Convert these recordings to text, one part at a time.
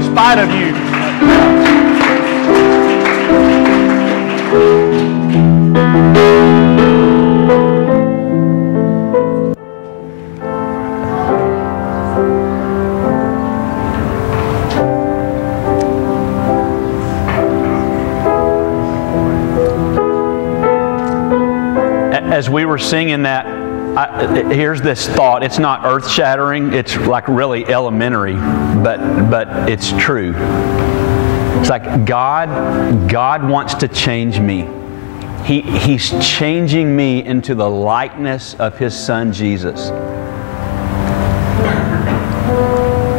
in spite of you. As we were singing that, here's this thought. It's not earth-shattering. It's like really elementary, but it's true. It's like God wants to change me. He's changing me into the likeness of His Son, Jesus.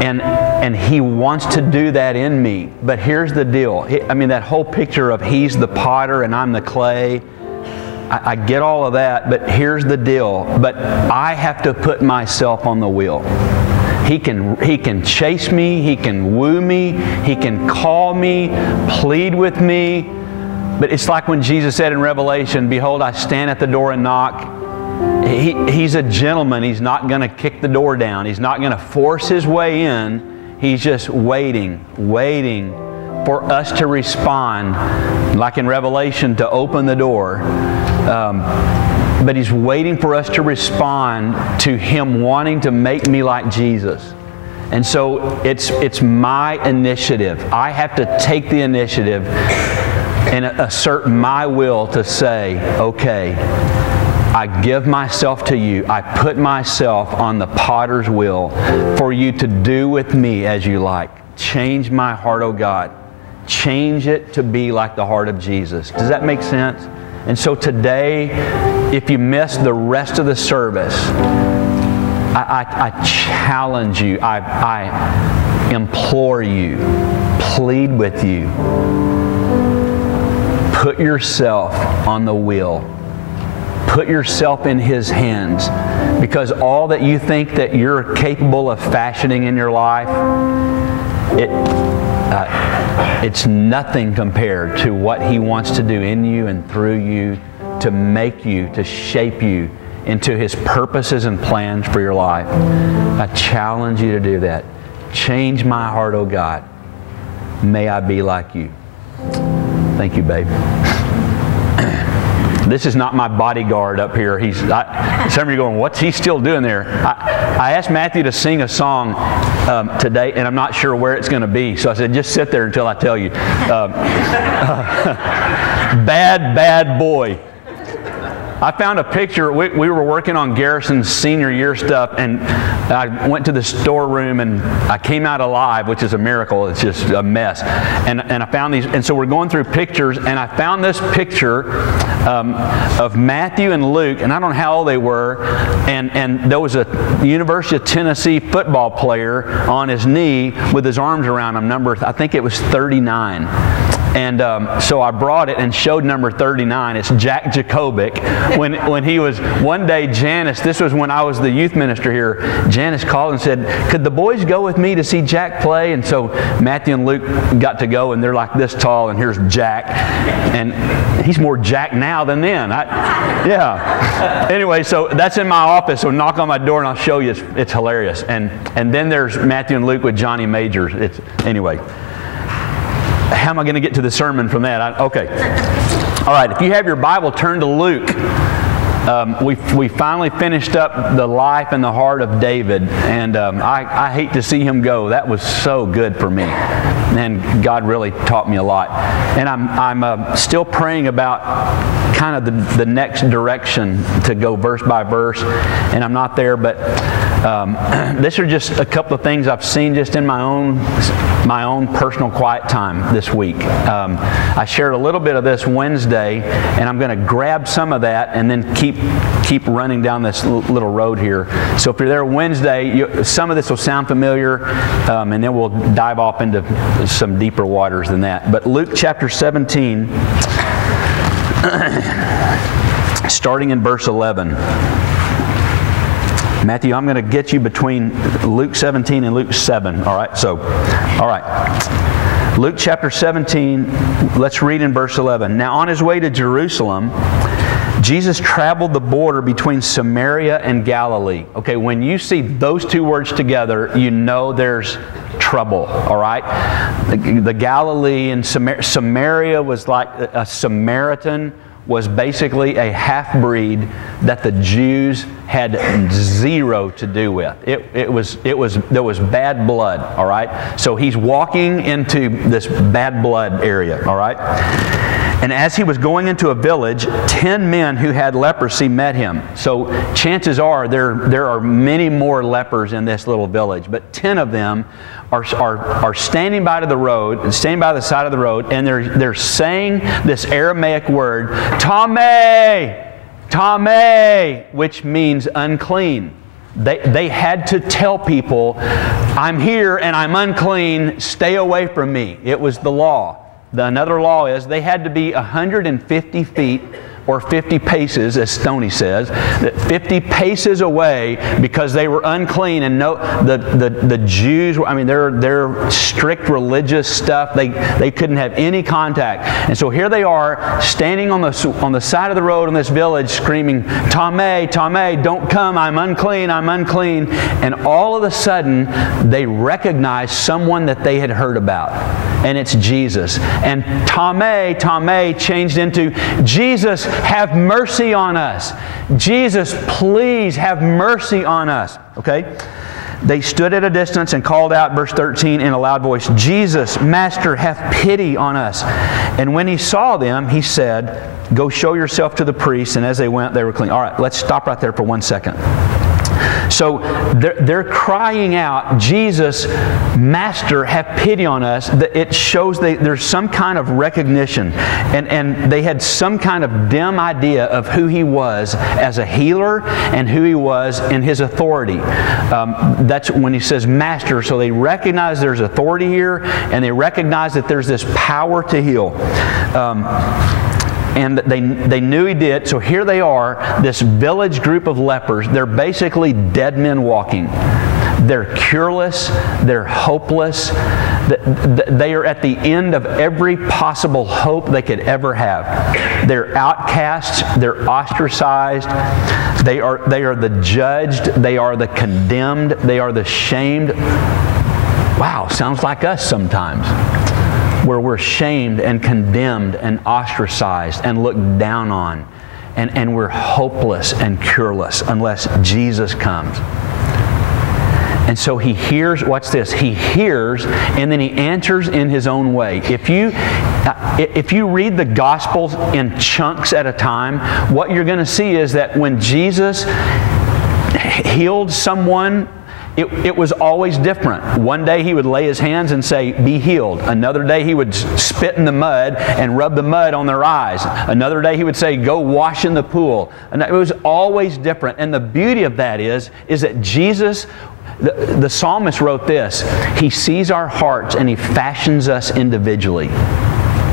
And He wants to do that in me. But here's the deal. I mean, that whole picture of He's the potter and I'm the clay, I get all of that, but here's the deal. But I have to put myself on the wheel. He can chase me, He can woo me, He can call me, plead with me. But it's like when Jesus said in Revelation, "Behold, I stand at the door and knock." He's a gentleman. He's not going to kick the door down. He's not going to force His way in. He's just waiting for us to respond, like in Revelation, to open the door. But He's waiting for us to respond to Him wanting to make me like Jesus. And so it's my initiative. I have to take the initiative and assert my will to say, okay, I give myself to You. I put myself on the potter's wheel for You to do with me as You like. Change my heart, oh God. Change it to be like the heart of Jesus. Does that make sense? And so today, if you miss the rest of the service, I challenge you, I implore you, plead with you, put yourself on the wheel. Put yourself in His hands, because all that you think that you're capable of fashioning in your life, it's nothing compared to what He wants to do in you and through you to make you, to shape you into His purposes and plans for your life. I challenge you to do that. Change my heart, oh God. May I be like You. Thank you, babe. This is not my bodyguard up here. Some of you are going, what's he still doing there? I asked Matthew to sing a song today, and I'm not sure where it's going to be. So I said, just sit there until I tell you. Bad boy. I found a picture. We were working on Garrison's senior year stuff, and I went to the storeroom, and I came out alive, which is a miracle. It's just a mess. And I found these, and so we're going through pictures, and I found this picture of Matthew and Luke, and I don't know how old they were, and there was a University of Tennessee football player on his knee with his arms around him, I think it was 39. And so I brought it and showed number 39. It's Jack Jacobic. When he was, one day Janice, this was when I was the youth minister here, Janice called and said, could the boys go with me to see Jack play? And so Matthew and Luke got to go, and they're like this tall, and here's Jack. And he's more Jack now than then. Yeah. Anyway, so that's in my office, so knock on my door and I'll show you. It's hilarious. And then there's Matthew and Luke with Johnny Majors. Anyway. How am I going to get to the sermon from that? Okay. All right. If you have your Bible, turn to Luke. We finally finished up the life and the heart of David, and I hate to see him go. That was so good for me, and God really taught me a lot. And I'm still praying about kind of the next direction to go verse by verse, and I'm not there, but these are just a couple of things I've seen just in my own personal quiet time this week. I shared a little bit of this Wednesday, and I'm going to grab some of that and then keep running down this little road here. So if you're there Wednesday, some of this will sound familiar, and then we'll dive off into some deeper waters than that. But Luke chapter 17, starting in verse 11. Matthew, I'm going to get you between Luke 17 and Luke 7. All right? So, all right. Luke chapter 17, let's read in verse 11. Now on his way to Jerusalem, Jesus traveled the border between Samaria and Galilee. Okay, when you see those two words together, you know there's trouble, all right? The Galilee and Samaria was like a Samaritan was basically a half-breed that the Jews had zero to do with. There was bad blood, all right? So he's walking into this bad blood area, all right? And as he was going into a village, 10 men who had leprosy met him. So chances are there are many more lepers in this little village, but 10 of them are standing by the side of the road, and they're saying this Aramaic word, Tame, Tame, which means unclean. They had to tell people, I'm here and I'm unclean, stay away from me. It was the law. Another law is they had to be 150 feet or 50 paces, as Stoney says, 50 paces away because they were unclean. And the Jews, I mean, their strict religious stuff, they couldn't have any contact. And so here they are standing on the side of the road in this village screaming, Tame, Tame, don't come, I'm unclean, I'm unclean. And all of a sudden, they recognized someone that they had heard about. And it's Jesus. And Tame, Tame changed into, Jesus, have mercy on us. Jesus, please have mercy on us. Okay? They stood at a distance and called out, verse 13, in a loud voice, Jesus, Master, have pity on us. And when he saw them, he said, go show yourself to the priests. And as they went, they were clean. All right, let's stop right there for 1 second. So they're crying out, Jesus, Master, have pity on us. It shows there's some kind of recognition. And they had some kind of dim idea of who he was as a healer and who he was in his authority. That's when he says Master. So they recognize there's authority here, and they recognize that there's this power to heal. And they knew he did. So here they are, this village group of lepers. They're basically dead men walking. They're cureless. They're hopeless. They are at the end of every possible hope they could ever have. They're outcasts. They're ostracized. They are the judged. They are the condemned. They are the shamed. Wow, sounds like us sometimes, where we're shamed and condemned and ostracized and looked down on. And we're hopeless and cureless unless Jesus comes. And so he hears, watch this, he hears and then he answers in his own way. If you read the Gospels in chunks at a time, what you're going to see is that when Jesus healed someone, it was always different. One day he would lay his hands and say, be healed. Another day he would spit in the mud and rub the mud on their eyes. Another day he would say, go wash in the pool. And it was always different. And the beauty of that is that Jesus, the psalmist wrote this, he sees our hearts and he fashions us individually.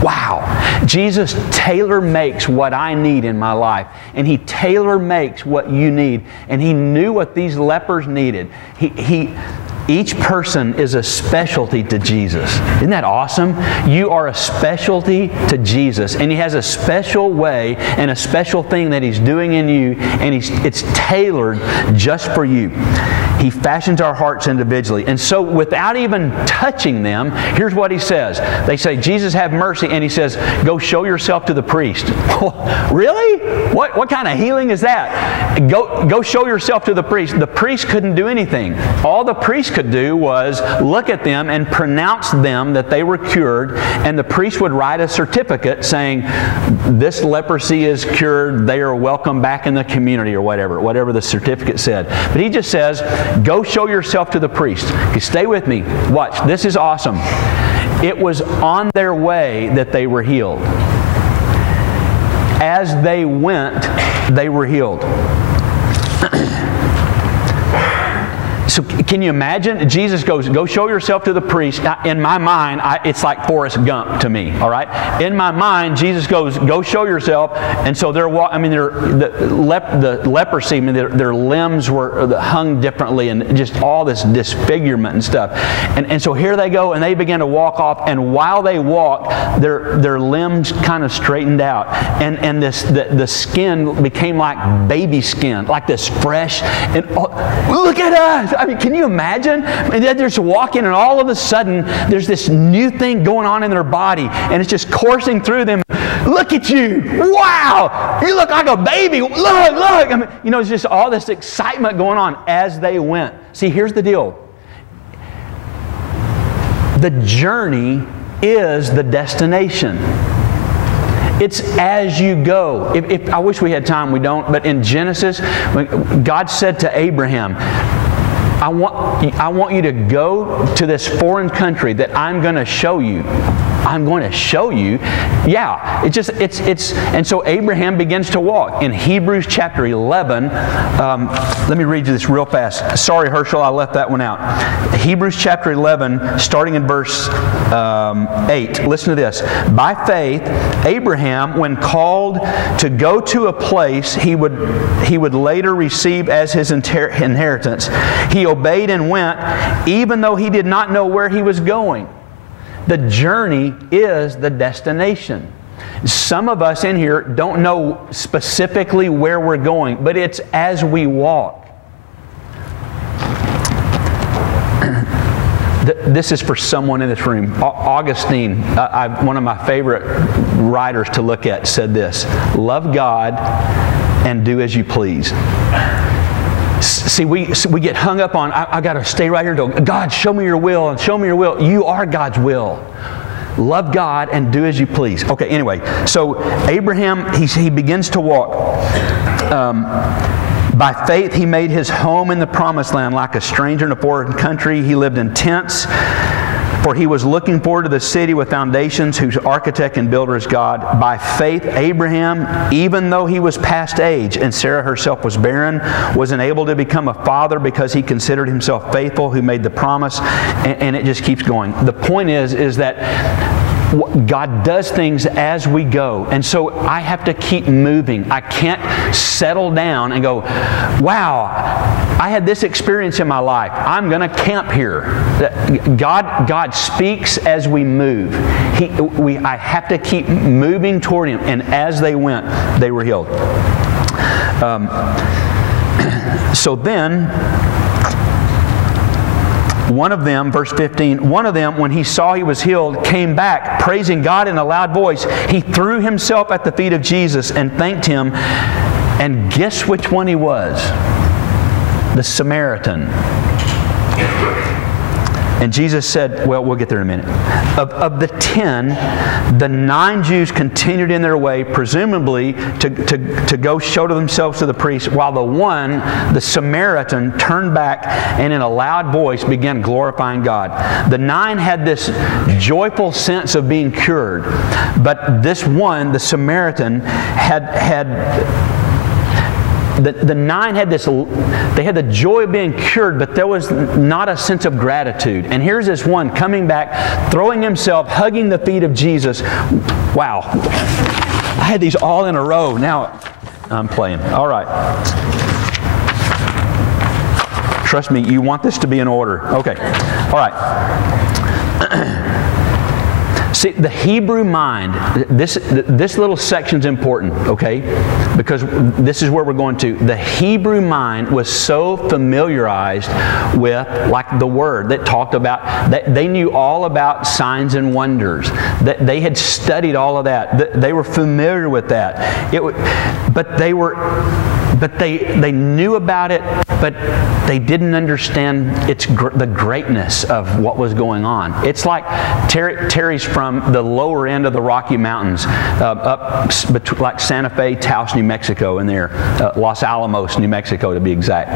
Wow. Jesus tailor-makes what I need in my life. And he tailor-makes what you need. And he knew what these lepers needed. Each person is a specialty to Jesus. Isn't that awesome? You are a specialty to Jesus. And he has a special way and a special thing that he's doing in you. And it's tailored just for you. He fashions our hearts individually. And so without even touching them, here's what he says. They say, Jesus, have mercy. And he says, go show yourself to the priest. Really? What kind of healing is that? Go show yourself to the priest. The priest couldn't do anything. All the priest could do was look at them and pronounce them that they were cured. And the priest would write a certificate saying, this leprosy is cured. They are welcome back in the community, or whatever the certificate said. But he just says, go show yourself to the priest. Okay, stay with me. Watch. This is awesome. It was on their way that they were healed. As they went, they were healed. So can you imagine? Jesus goes, go show yourself to the priest. In my mind, it's like Forrest Gump to me, all right? In my mind, Jesus goes, go show yourself. And so the leprosy, I mean, their limbs were hung differently and just all this disfigurement and stuff. And so here they go, and they begin to walk off. And while they walked, their limbs kind of straightened out. And the skin became like baby skin, like this fresh. And look at us! I mean, can you imagine? And they're just walking, and all of a sudden, there's this new thing going on in their body, and it's just coursing through them. Look at you! Wow! You look like a baby! Look! I mean, you know, it's just all this excitement going on as they went. See, here's the deal. The journey is the destination. It's as you go. If I wish we had time, we don't. But in Genesis, God said to Abraham, I want you to go to this foreign country that I'm going to show you. I'm going to show you. Yeah, and so Abraham begins to walk. In Hebrews chapter 11, let me read you this real fast. Sorry, Herschel, I left that one out. Hebrews chapter 11, starting in verse 8. Listen to this. By faith, Abraham, when called to go to a place he would later receive as his inheritance, he obeyed and went, even though he did not know where he was going. The journey is the destination. Some of us in here don't know specifically where we're going, but it's as we walk. This is for someone in this room. Augustine, one of my favorite writers to look at, said this: love God and do as you please. See, we get hung up on, I got to stay right here and go, God, show me your will, and show me your will. You are God's will. Love God and do as you please. Okay, anyway, so Abraham, he begins to walk. By faith, he made his home in the promised land like a stranger in a foreign country. He lived in tents, for he was looking forward to the city with foundations, whose architect and builder is God. By faith, Abraham, even though he was past age and Sarah herself was barren, was enabled to become a father because he considered himself faithful who made the promise. And it just keeps going. The point is that God does things as we go. And so I have to keep moving. I can't settle down and go, wow, I had this experience in my life. I'm going to camp here. God speaks as we move. I have to keep moving toward Him. And as they went, they were healed. So then, one of them, verse 15, one of them, when he saw he was healed, came back, praising God in a loud voice. He threw himself at the feet of Jesus and thanked Him. And guess which one he was? The Samaritan. And Jesus said, well, we'll get there in a minute. Of the 10, the 9 Jews continued in their way, presumably to go show to themselves to the priest, while the one, the Samaritan, turned back and in a loud voice began glorifying God. The 9 had this joyful sense of being cured, but this one, the Samaritan, the 9 had this, they had the joy of being cured, but there was not a sense of gratitude. And here's this one coming back, throwing himself, hugging the feet of Jesus. Wow. I had these all in a row. Now I'm playing. All right. Trust me, you want this to be in order. Okay. All right. See, the Hebrew mind, this little section's important, okay? Because this is where we're going to. The Hebrew mind was so familiarized with, like, the Word that talked about, they knew all about signs and wonders. They had studied all of that. They were familiar with that. But they knew about it, but they didn't understand the greatness of what was going on. It's like Terry's from the lower end of the Rocky Mountains, up like Santa Fe, Taos, New Mexico, in there, Los Alamos, New Mexico to be exact,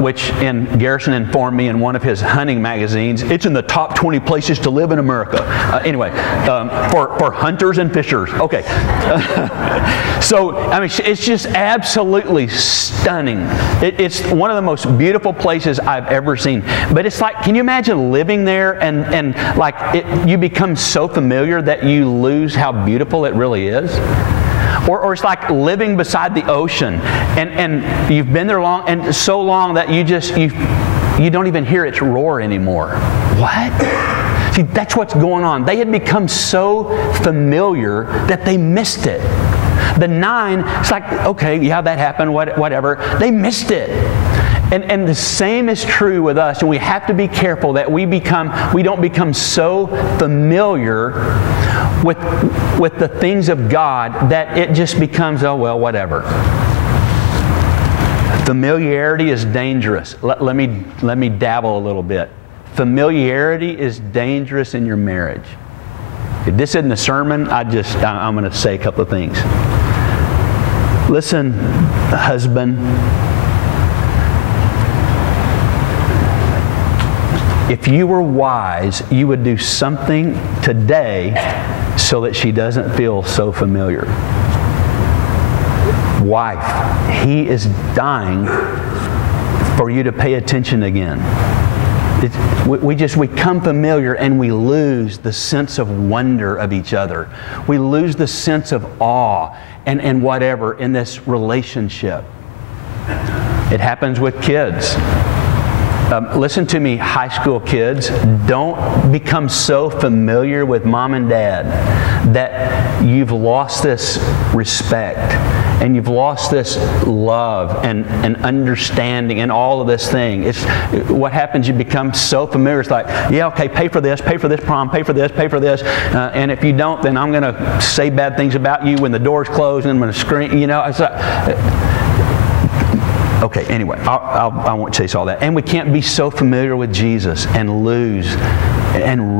which Garrison informed me in one of his hunting magazines, it's in the top 20 places to live in America. Anyway, for hunters and fishers. Okay. So, I mean, it's just absolutely absolutely stunning. It's one of the most beautiful places I've ever seen. But it's like, can you imagine living there and like you become so familiar that you lose how beautiful it really is? Or it's like living beside the ocean and you've been there so long that you don't even hear its roar anymore. What? See, that's what's going on. They had become so familiar that they missed it. The 9, it's like, okay, yeah, that happened, whatever. They missed it. And the same is true with us, and we have to be careful that we don't become so familiar with the things of God that it just becomes, oh, well, whatever. Familiarity is dangerous. Let me dabble a little bit. Familiarity is dangerous in your marriage. If this isn't a sermon, I'm going to say a couple of things. Listen, husband. If you were wise, you would do something today so that she doesn't feel so familiar. Wife, he is dying for you to pay attention again. We come familiar and we lose the sense of wonder of each other. We lose the sense of awe and whatever in this relationship. It happens with kids. Listen to me, high school kids. Don't become so familiar with mom and dad that you've lost this respect and you've lost this love and understanding and all of this thing. It's what happens. You become so familiar. It's like, yeah, okay, pay for this prom, pay for this, and if you don't, then I'm going to say bad things about you when the door's closed, and I'm going to scream. You know, it's like. Okay, anyway, I won't chase all that. And we can't be so familiar with Jesus and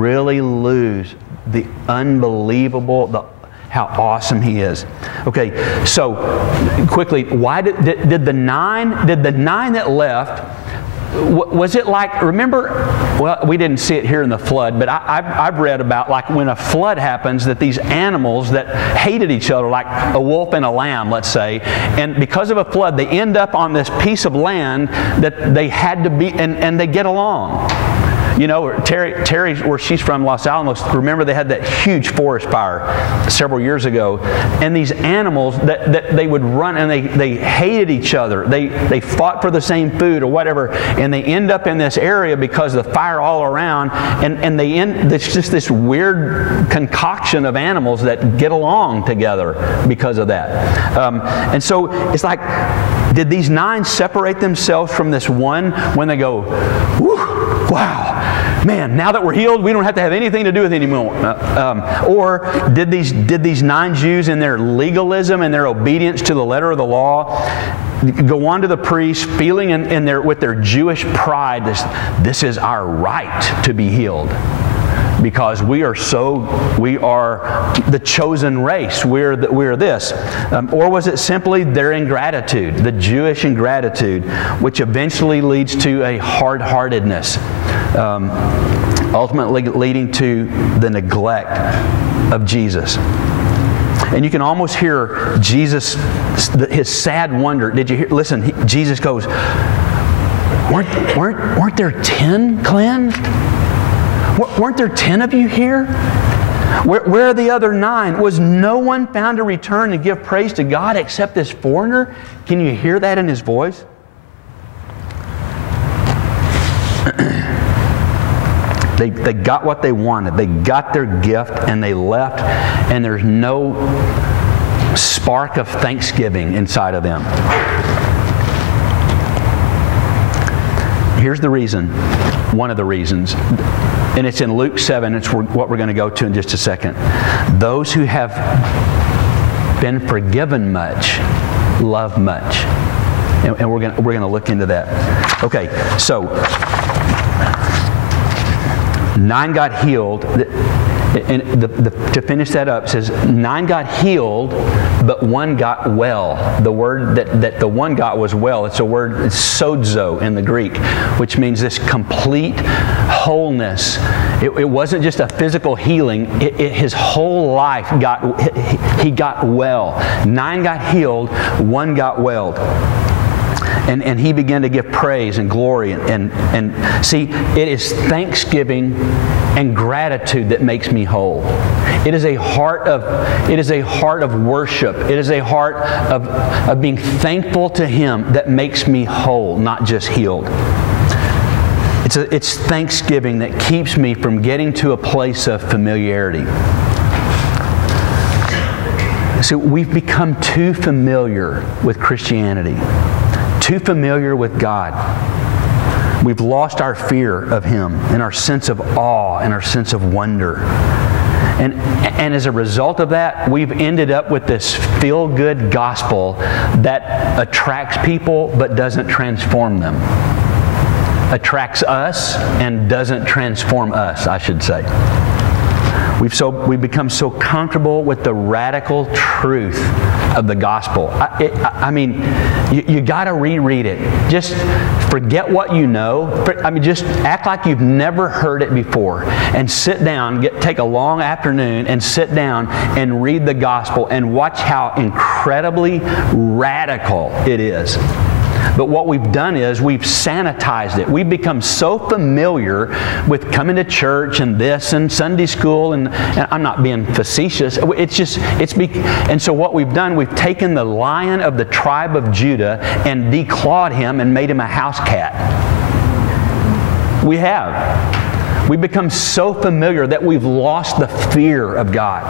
really lose the unbelievable, how awesome He is. Okay, so quickly, why did the 9 that left, was it like, remember, well, we didn't see it here in the flood, but I've read about like when a flood happens that these animals that hated each other, like a wolf and a lamb, let's say, and because of a flood, they end up on this piece of land that they had to be, and they get along. You know, Terry, where she's from, Los Alamos, remember they had that huge forest fire several years ago, and these animals that they would run, and they hated each other. They fought for the same food or whatever, and they end up in this area because of the fire all around, and it's just this weird concoction of animals that get along together because of that. And so it's like, did these 9 separate themselves from this one when they go, whew, wow, man, now that we're healed, we don't have to have anything to do with it anymore. Or did these 9 Jews in their legalism and their obedience to the letter of the law go on to the priest feeling with their Jewish pride, this is our right to be healed? Because we are the chosen race. We're this. Or was it simply their ingratitude, the Jewish ingratitude, which eventually leads to a hard-heartedness, ultimately leading to the neglect of Jesus. And you can almost hear Jesus, his sad wonder. Did you hear? Listen, Jesus goes, weren't there 10 cleansed? Weren't there 10 of you here? Where are the other 9? Was no one found to return and give praise to God except this foreigner? Can you hear that in his voice? They got what they wanted. They got their gift and they left, and there's no spark of thanksgiving inside of them. Here's the reason, one of the reasons, and it's in Luke 7. It's what we're going to go to in just a second. Those who have been forgiven much love much, and we're going to look into that. Okay, so 9 got healed. And to finish that up, it says 9 got healed, but 1 got well. The word that the 1 got was well. It's a word, it's sozo in the Greek, which means this complete wholeness. It wasn't just a physical healing. His whole life he got well. 9 got healed, 1 got well. And he began to give praise and glory and see, it is thanksgiving and gratitude that makes me whole. It is a heart of worship. It is a heart of being thankful to Him that makes me whole, not just healed. It's thanksgiving that keeps me from getting to a place of familiarity. So we've become too familiar with Christianity. Too familiar with God. We've lost our fear of Him and our sense of awe and our sense of wonder. And as a result of that, we've ended up with this feel-good gospel that attracts people but doesn't transform them. Attracts us and doesn't transform us, I should say. We've become so comfortable with the radical truth of the gospel. I mean, you got to reread it. Just forget what you know. Just act like you've never heard it before, and sit down. Take a long afternoon and sit down and read the gospel and watch how incredibly radical it is. But what we've done is we've sanitized it. We've become so familiar with coming to church and this and Sunday school, and I'm not being facetious. And so what we've done, we've taken the Lion of the tribe of Judah and declawed him and made him a house cat. We have. We've become so familiar that we've lost the fear of God.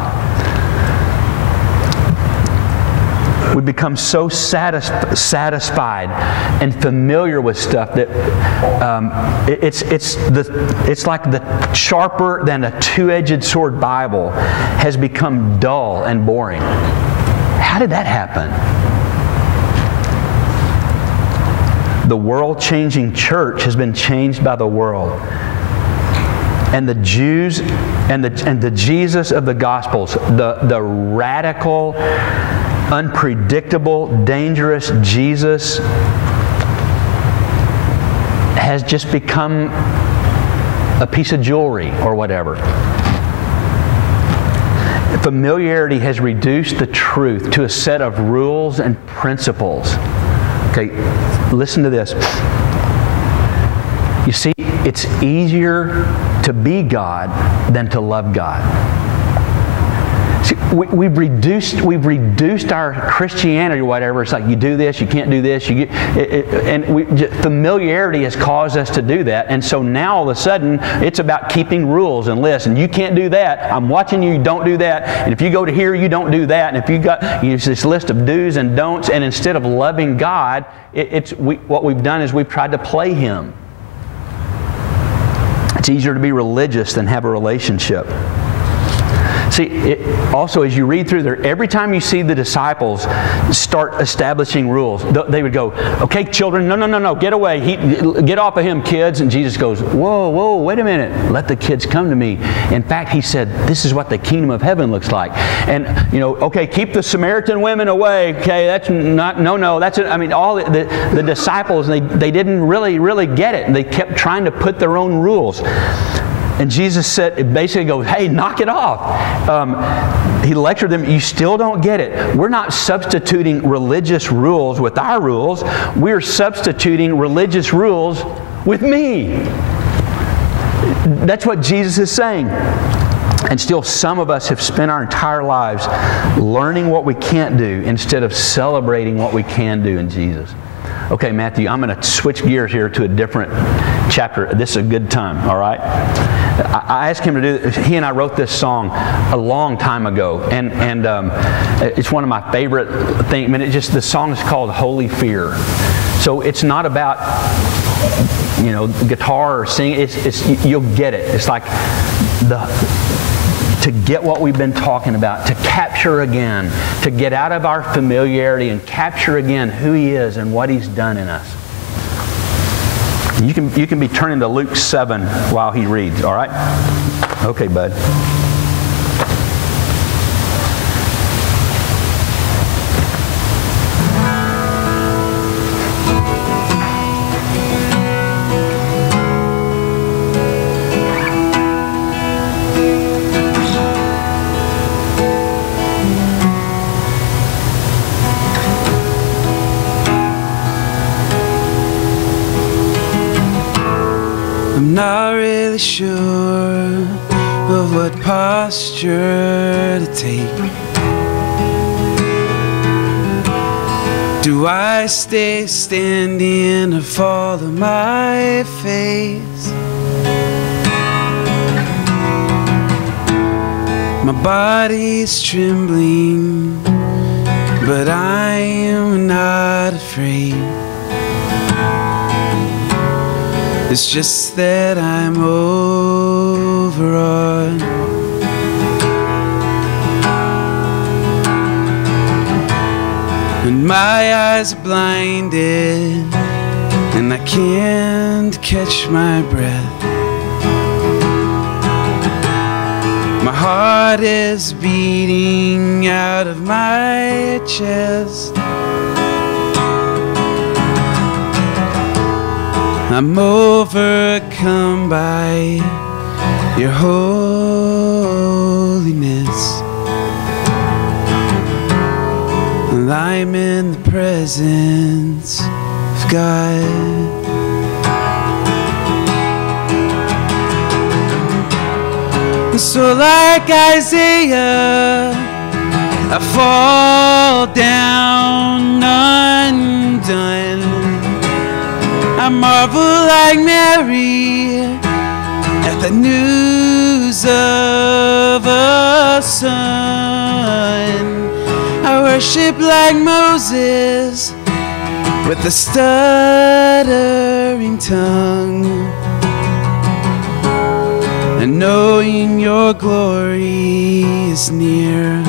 We become so satisfied and familiar with stuff that it's like the sharper than a two-edged sword Bible has become dull and boring. How did that happen? The world-changing church has been changed by the world. And the Jews and the Jesus of the Gospels, the radical, unpredictable, dangerous Jesus has just become a piece of jewelry or whatever. Familiarity has reduced the truth to a set of rules and principles. Okay, listen to this. You see, it's easier to be God than to love God. See, we've reduced our Christianity or whatever. It's like you do this, you can't do this. Familiarity has caused us to do that, and so now all of a sudden it's about keeping rules and lists. And you can't do that. I'm watching you. You don't do that. And if you go to here, you don't do that. And if you got this list of do's and don'ts, and instead of loving God, what we've done is we've tried to play Him. It's easier to be religious than have a relationship. See, also as you read through there, every time you see the disciples start establishing rules, they would go, okay, children, no, get away. Get off of him, kids. And Jesus goes, whoa, wait a minute. Let the kids come to me. In fact, He said, this is what the kingdom of heaven looks like. And, okay, keep the Samaritan women away. Okay, that's not, no. That's it. I mean, all the disciples, they didn't really get it. And they kept trying to put their own rules. And Jesus said, basically goes, hey, knock it off. He lectured them, you still don't get it. We're not substituting religious rules with our rules. We're substituting religious rules with me. That's what Jesus is saying. And still some of us have spent our entire lives learning what we can't do instead of celebrating what we can do in Jesus. Okay, Matthew, I'm going to switch gears here to a different chapter. This is a good time, all right? I asked him to do this. He and I wrote this song a long time ago, and it's one of my favorite things. I mean, the song is called Holy Fear. So it's not about, guitar or singing. You'll get it. It's like to get what we've been talking about, to capture again, to get out of our familiarity and capture again who He is and what He's done in us. You can be turning to Luke 7 while he reads, all right? Okay, bud. I'm not really sure of what posture to take. Do I stay standing or fall on my face? My body's trembling, but I am not afraid. It's just that I'm overawed. And my eyes are blinded, and I can't catch my breath. My heart is beating out of my chest. I'm overcome by your holiness. And I'm in the presence of God. So like Isaiah, I fall down undone. I marvel like Mary at the news of a son. I worship like Moses with a stuttering tongue. And knowing your glory is near.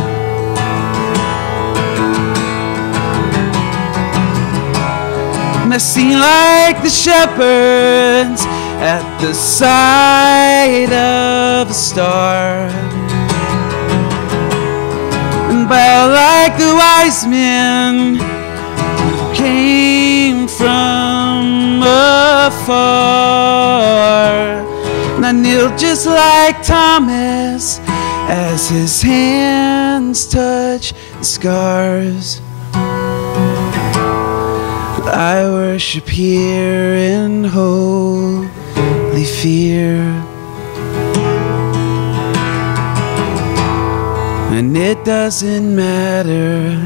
And I sing like the shepherds at the sight of a star, and bow like the wise men who came from afar. And I kneel just like Thomas as his hands touch the scars. I worship here in holy fear. And it doesn't matter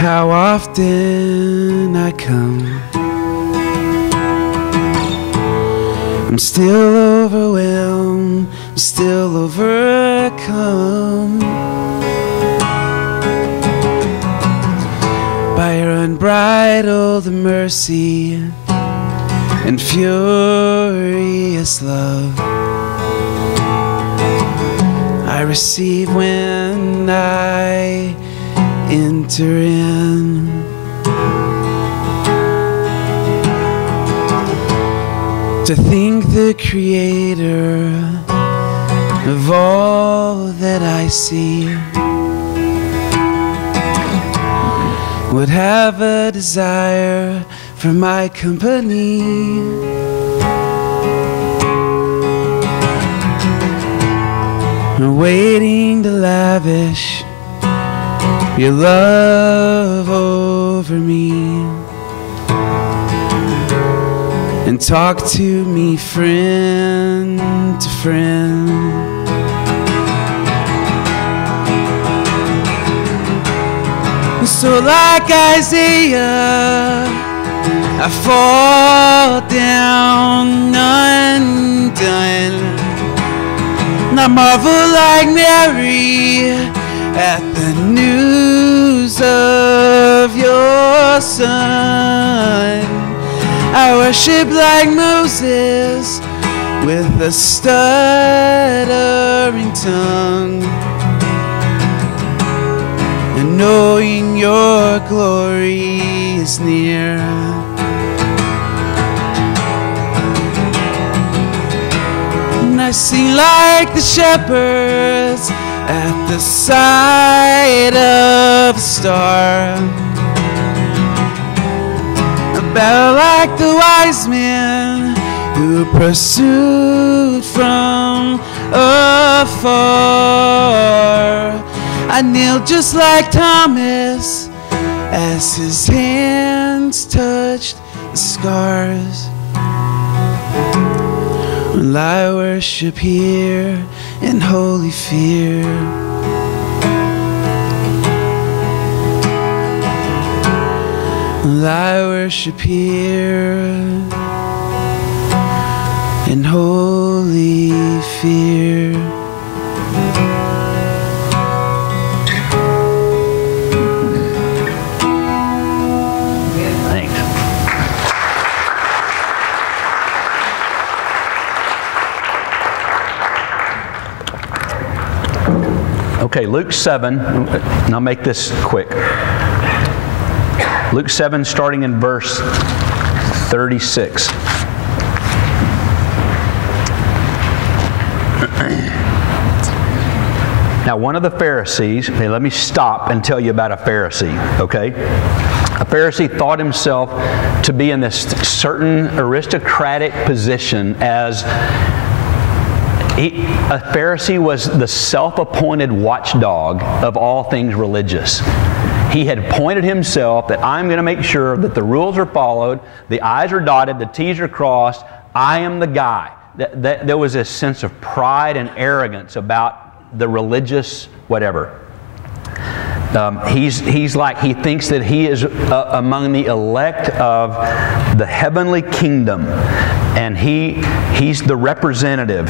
how often I come, I'm still overwhelmed, I'm still overcome by your unbridled mercy and furious love. I receive when I enter in. To think the Creator of all that I see would have a desire for my company. Waiting to lavish your love over me and talk to me friend to friend. So like Isaiah, I fall down undone. And I marvel like Mary at the news of your son. I worship like Moses with a stuttering tongue, and knowing your glory is near. And I sing like the shepherds at the sight of a star, bow like the wise men who pursued from afar. I kneel just like Thomas as his hands touched the scars. Will I worship here in holy fear? Will I worship here in holy fear? Thanks. Okay, Luke 7, and I'll make this quick. Luke 7, starting in verse 36. Now, one of the Pharisees, okay, let me stop and tell you about a Pharisee, okay? A Pharisee thought himself to be in this certain aristocratic position as a Pharisee was the self-appointed watchdog of all things religious. He had appointed himself that I'm going to make sure that the rules are followed, the I's are dotted, the T's are crossed. I am the guy. There was a sense of pride and arrogance about the religious whatever. He's like, he thinks that he is among the elect of the heavenly kingdom, and he's the representative.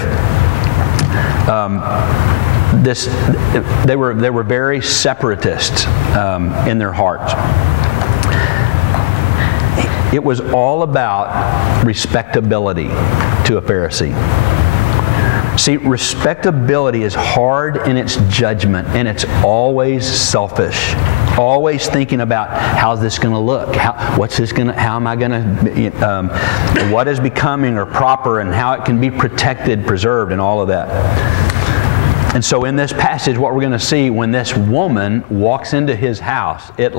They were very separatist in their hearts. It was all about respectability to a Pharisee. See, respectability is hard in its judgment, and it's always selfish. Always thinking about how's this going to look? How am I going to, what is becoming or proper, and how it can be protected, preserved, and all of that. And so in this passage, what we're going to see, when this woman walks into his house, it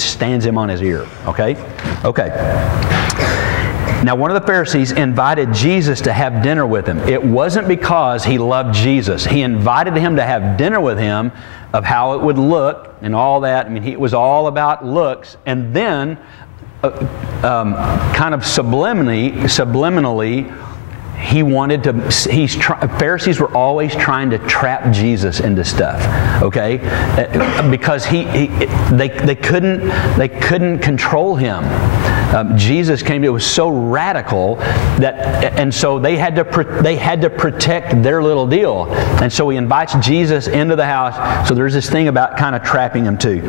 stands him on his ear. Okay? Okay. Now, one of the Pharisees invited Jesus to have dinner with him. It wasn't because he loved Jesus. He invited him to have dinner with him of how it would look and all that. I mean, it was all about looks. And then, kind of subliminally, he wanted to. Pharisees were always trying to trap Jesus into stuff, okay? Because they couldn't control him. Jesus came. It was so radical and so they had to protect their little deal. And so he invites Jesus into the house. So there's this thing about kind of trapping him too.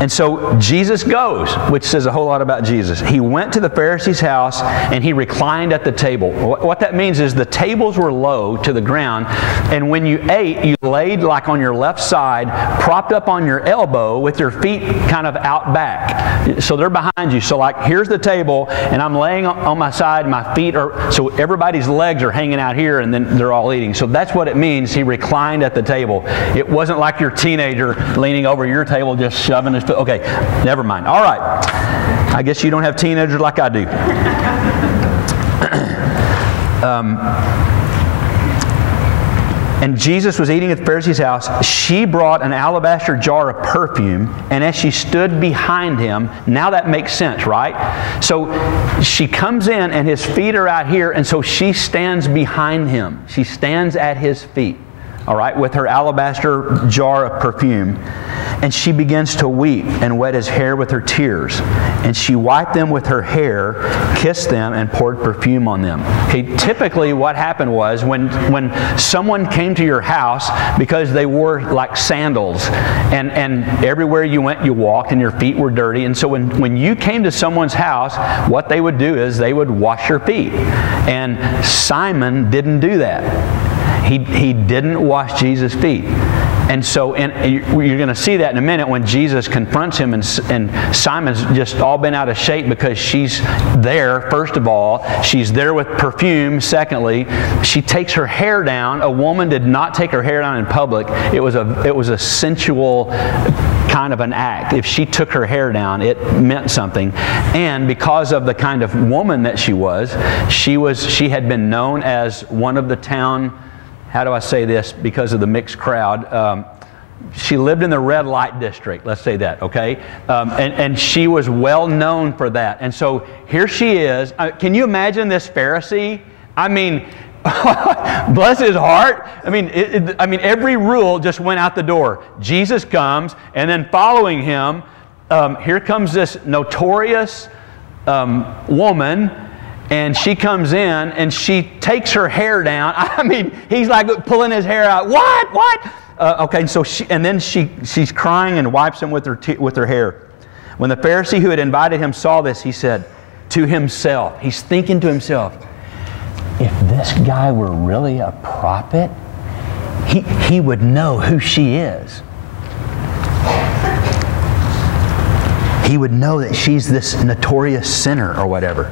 And so Jesus goes, which says a whole lot about Jesus. He went to the Pharisee's house and he reclined at the table. What that means is the tables were low to the ground, and when you ate, you laid like on your left side, propped up on your elbow with your feet kind of out back. So they're behind you. So like, here's the table, and I'm laying on my side, my feet are, so everybody's legs are hanging out here, and then they're all eating. So that's what it means, he reclined at the table. It wasn't like your teenager leaning over your table just shoving his foot. Okay, never mind. All right. I guess you don't have teenagers like I do. And Jesus was eating at the Pharisee's house. She brought an alabaster jar of perfume, and as she stood behind him, now that makes sense, right? So she comes in, and his feet are out here, and so she stands behind him. She stands at his feet, all right, with her alabaster jar of perfume. And she begins to weep and wet his hair with her tears. And she wiped them with her hair, kissed them, and poured perfume on them. Okay, typically what happened was when someone came to your house, because they wore like sandals, and everywhere you went you walked and your feet were dirty. And so when you came to someone's house, what they would do is they would wash your feet. And Simon didn't do that. He didn't wash Jesus' feet. And so you're going to see that in a minute when Jesus confronts him, and Simon's just all been out of shape because she's there, first of all. She's there with perfume, secondly. She takes her hair down. A woman did not take her hair down in public. It was a sensual kind of an act. If she took her hair down, it meant something. And because of the kind of woman that she had been known as one of the town, how do I say this, because of the mixed crowd, she lived in the red light district, let's say that, okay? And she was well known for that. And so here she is. Can you imagine this Pharisee I mean, bless his heart. I mean, every rule just went out the door. Jesus comes, and then following him, here comes this notorious woman, and she comes in, and she takes her hair down. I mean, he's like pulling his hair out. What? Okay, so she's crying and wipes him with her hair. When the Pharisee who had invited him saw this, he said to himself, he's thinking to himself, if this guy were really a prophet, he would know who she is. He would know that she's this notorious sinner or whatever.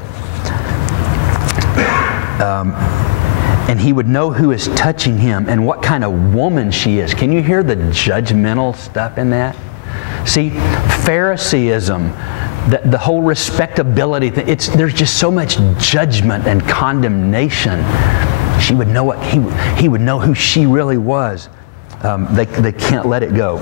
And he would know who is touching him and what kind of woman she is. Can you hear the judgmental stuff in that? See, Phariseeism, the whole respectability thing, there's just so much judgment and condemnation. She would know he would know who she really was. They can't let it go.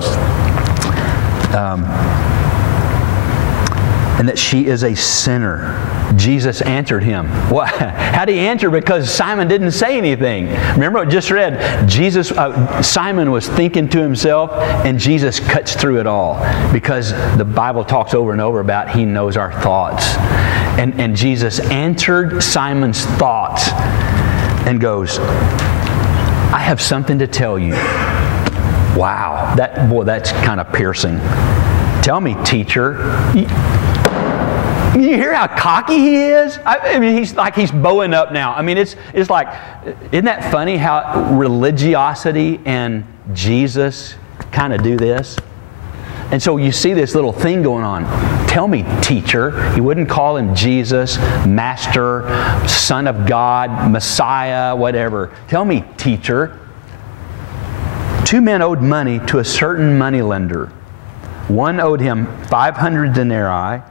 And that she is a sinner. Jesus answered him. How did he answer? Because Simon didn't say anything. Remember what I just read? Simon was thinking to himself, and Jesus cuts through it all. Because the Bible talks over and over about he knows our thoughts. And Jesus answered Simon's thoughts and goes, I have something to tell you. Wow, that's kind of piercing. Tell me, teacher. You hear how cocky he is? I mean, he's bowing up now. I mean, it's like, isn't that funny how religiosity and Jesus kind of do this? And so you see this little thing going on. Tell me, teacher. He wouldn't call him Jesus, Master, Son of God, Messiah, whatever. Tell me, teacher. 2 men owed money to a certain moneylender. One owed him 500 denarii,